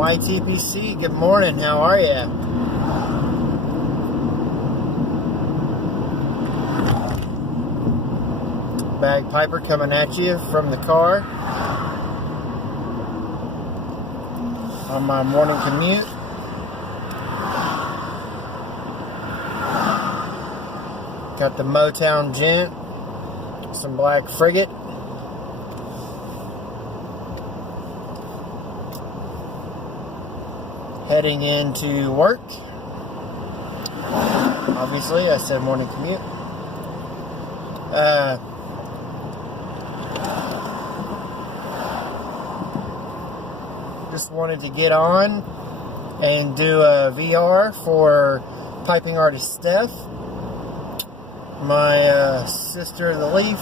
YTPC, good morning, how are ya? Bagpiper coming at you from the car on my morning commute. Got the Motown Gent, some Black Frigate. Heading into work. Obviously, I said morning commute. Just wanted to get on and do a VR for Piping Artist Steph, my sister of the leaf.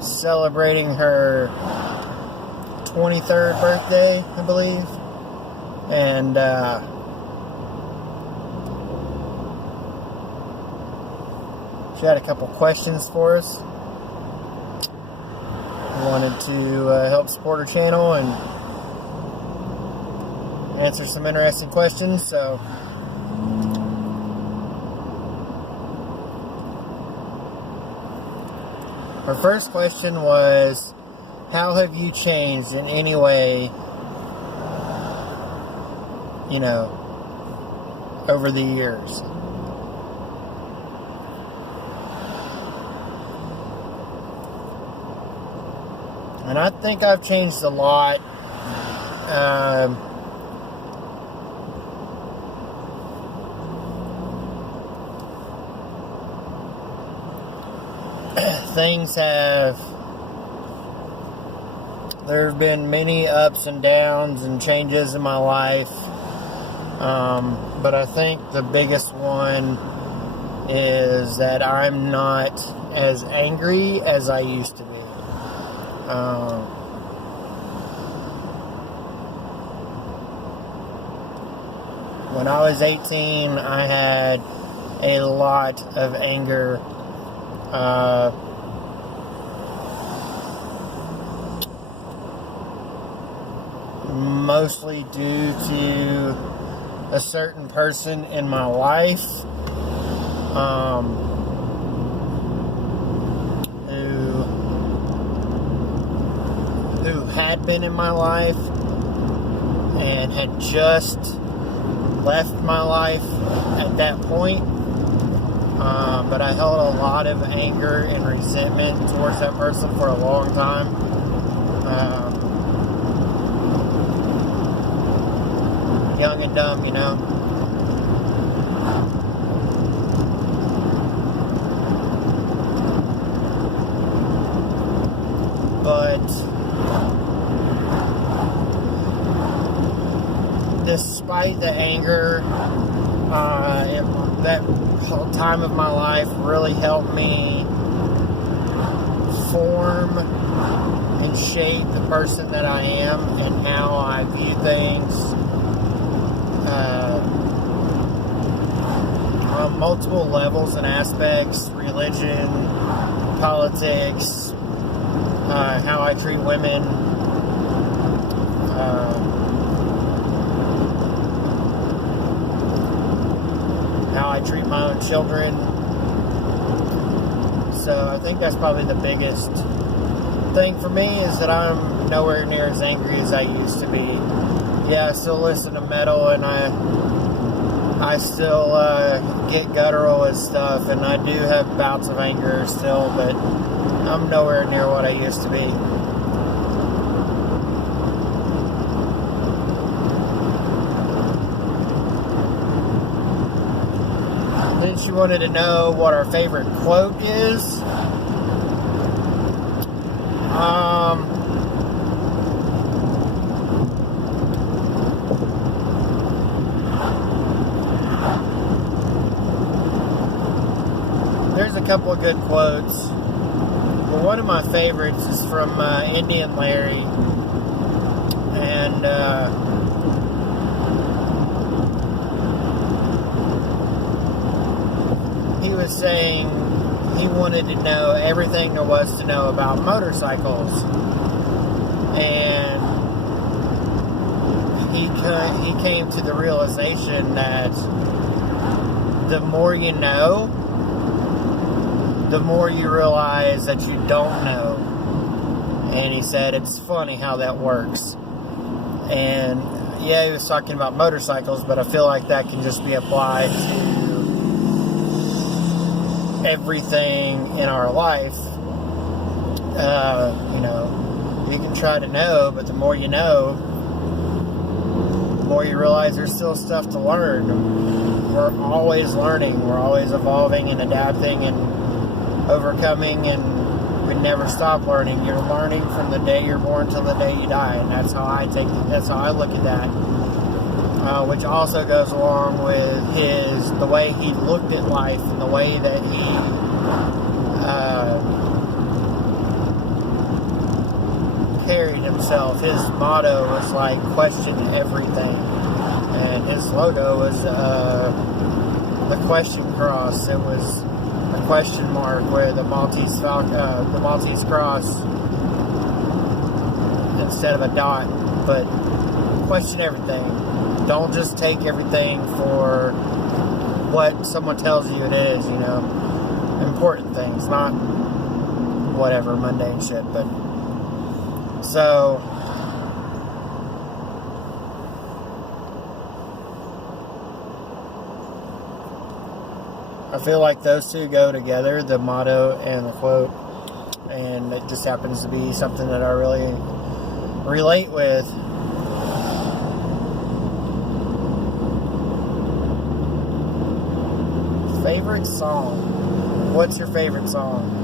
Celebrating her 23rd birthday, I believe. And she had a couple questions for us. We wanted to help support her channel and answer some interesting questions. So her first question was, how have you changed in any way, you know, over the years? And I think I've changed a lot. There have been many ups and downs and changes in my life. But I think the biggest one is that I'm not as angry as I used to be. When I was 18, I had a lot of anger. Mostly due to a certain person in my life who had been in my life and had just left my life at that point. But I held a lot of anger and resentment towards that person for a long time. Young and dumb, you know. But despite the anger, that whole time of my life really helped me form and shape the person that I am and how I view things. On multiple levels and aspects: religion, politics, how I treat women, how I treat my own children. So I think that's probably the biggest thing for me, is that I'm nowhere near as angry as I used to be. Yeah, I still listen to metal, and I still get guttural and stuff, and I do have bouts of anger still, but I'm nowhere near what I used to be. Then she wanted to know what our favorite quote is. There's a couple of good quotes. Well, one of my favorites is from Indian Larry, and he was saying, he wanted to know everything there was to know about motorcycles. And he came to the realization that the more you know, the more you realize that you don't know. And he said it's funny how that works. And yeah, he was talking about motorcycles, but I feel like that can just be applied to everything in our life. You can try to know, but the more you know, the more you realize there's still stuff to learn. We're always learning, we're always evolving and adapting and overcoming, and we never stop learning. You're learning from the day you're born till the day you die, and that's how I look at that. Which also goes along with the way he looked at life and the way that he carried himself. His motto was like, question everything, and his logo was the question cross. It was a question mark where the Maltese cross instead of a dot. But question everything. Don't just take everything for what someone tells you it is, important things, not whatever mundane shit. But so I feel like those two go together, the motto and the quote, and it just happens to be something that I really relate with. Favorite song? What's your favorite song?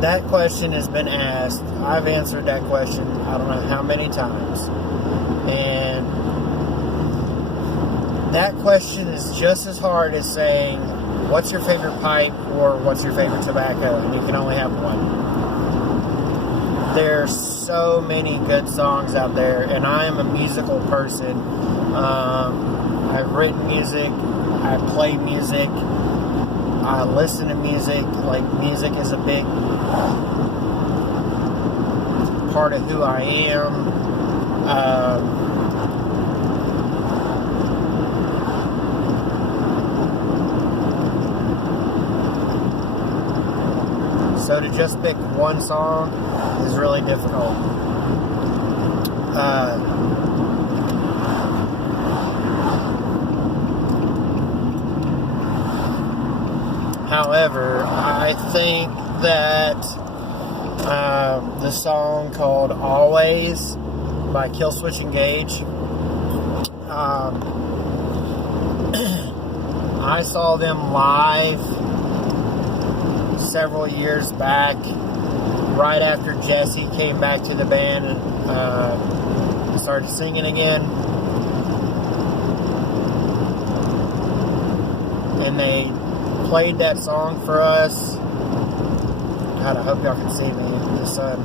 That question has been asked. I've answered that question I don't know how many times. And that question is just as hard as saying, what's your favorite pipe or what's your favorite tobacco? And you can only have one. There's so many good songs out there, and I am a musical person. I've written music, I play music, I listen to music. Like, music is a big part of who I am. So to just pick one song is really difficult. However, I think that the song called Always by Killswitch Engage, I saw them live several years back, right after Jesse came back to the band and started singing again. And they played that song for us. God, I hope y'all can see me in the sun.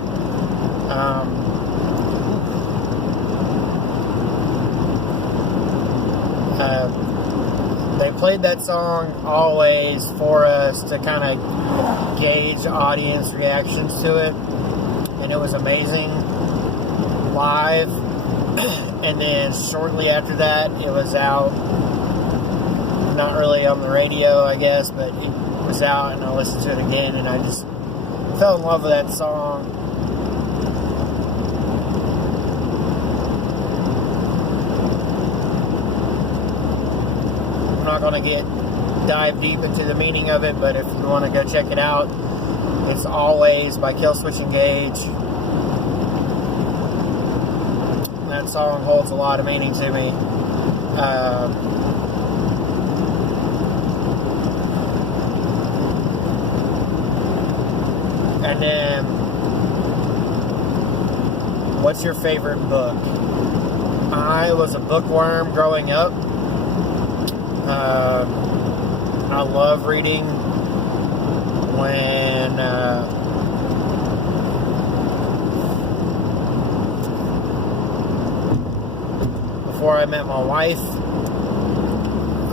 They played that song Always for us to kind of gauge audience reactions to it, and it was amazing live. And then shortly after that, it was out. Not really on the radio, I guess, but it was out, and I listened to it again, and I just fell in love with that song. I'm not going to dive deep into the meaning of it, but if you want to go check it out, it's Always by Killswitch Engage. That song holds a lot of meaning to me. And then, what's your favorite book? I was a bookworm growing up. I love reading. When before I met my wife,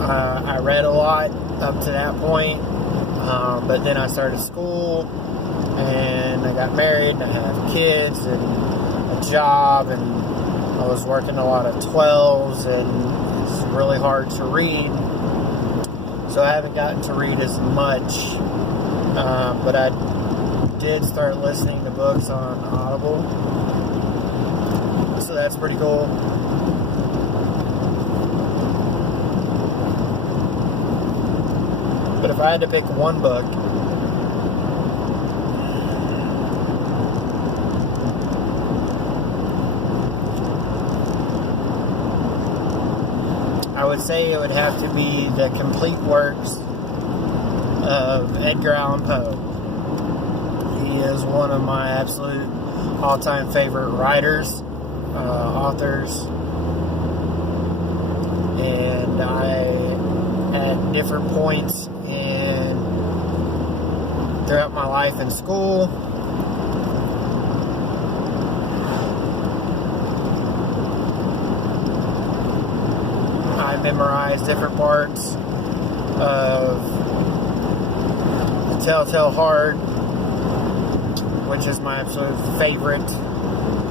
I read a lot up to that point, but then I started school, and I got married, and I had kids, and a job, and I was working a lot of 12s, and it's really hard to read, so I haven't gotten to read as much, but I did start listening to books on Audible, so that's pretty cool. But if I had to pick one book, I would say it would have to be the complete works of Edgar Allan Poe. He is one of my absolute all-time favorite writers, authors, and at different points throughout my life in school, I memorized different parts of The Telltale Heart, which is my absolute favorite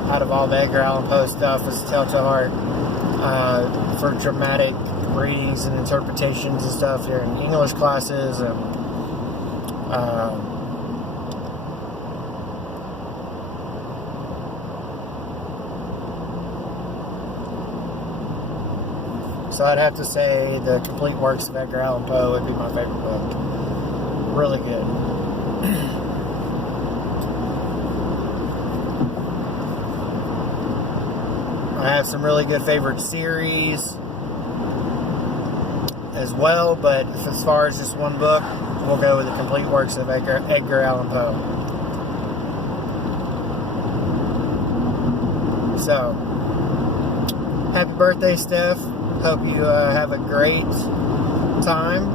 out of all the Edgar Allan Poe stuff, is Telltale Heart, for dramatic readings and interpretations and stuff during English classes, and so I'd have to say the complete works of Edgar Allan Poe would be my favorite book. Really good. I have some really good favorite series as well, but as far as just one book, we'll go with the complete works of Edgar Allan Poe. So, happy birthday, Steph. Hope you have a great time.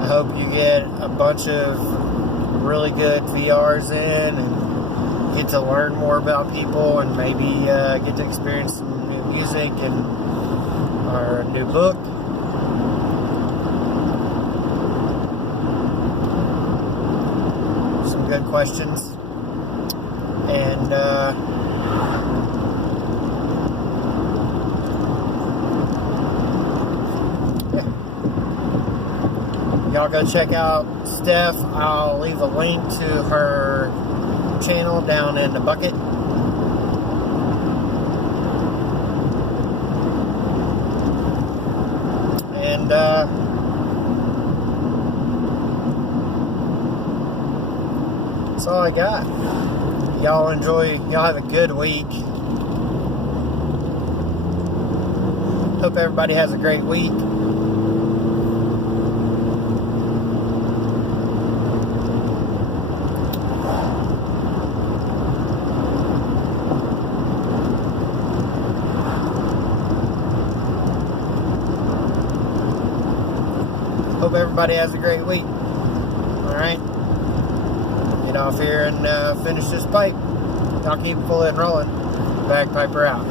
I hope you get a bunch of really good VRs in and get to learn more about people, and maybe get to experience some new music or a new book. Some good questions. And y'all go check out Steph. I'll leave a link to her channel down in the bucket. And that's all I got. Y'all enjoy. Y'all have a good week. Hope everybody has a great week. Hope everybody has a great week. Alright? Get off here and finish this pipe. Y'all keep pulling and rolling. Bagpiper out.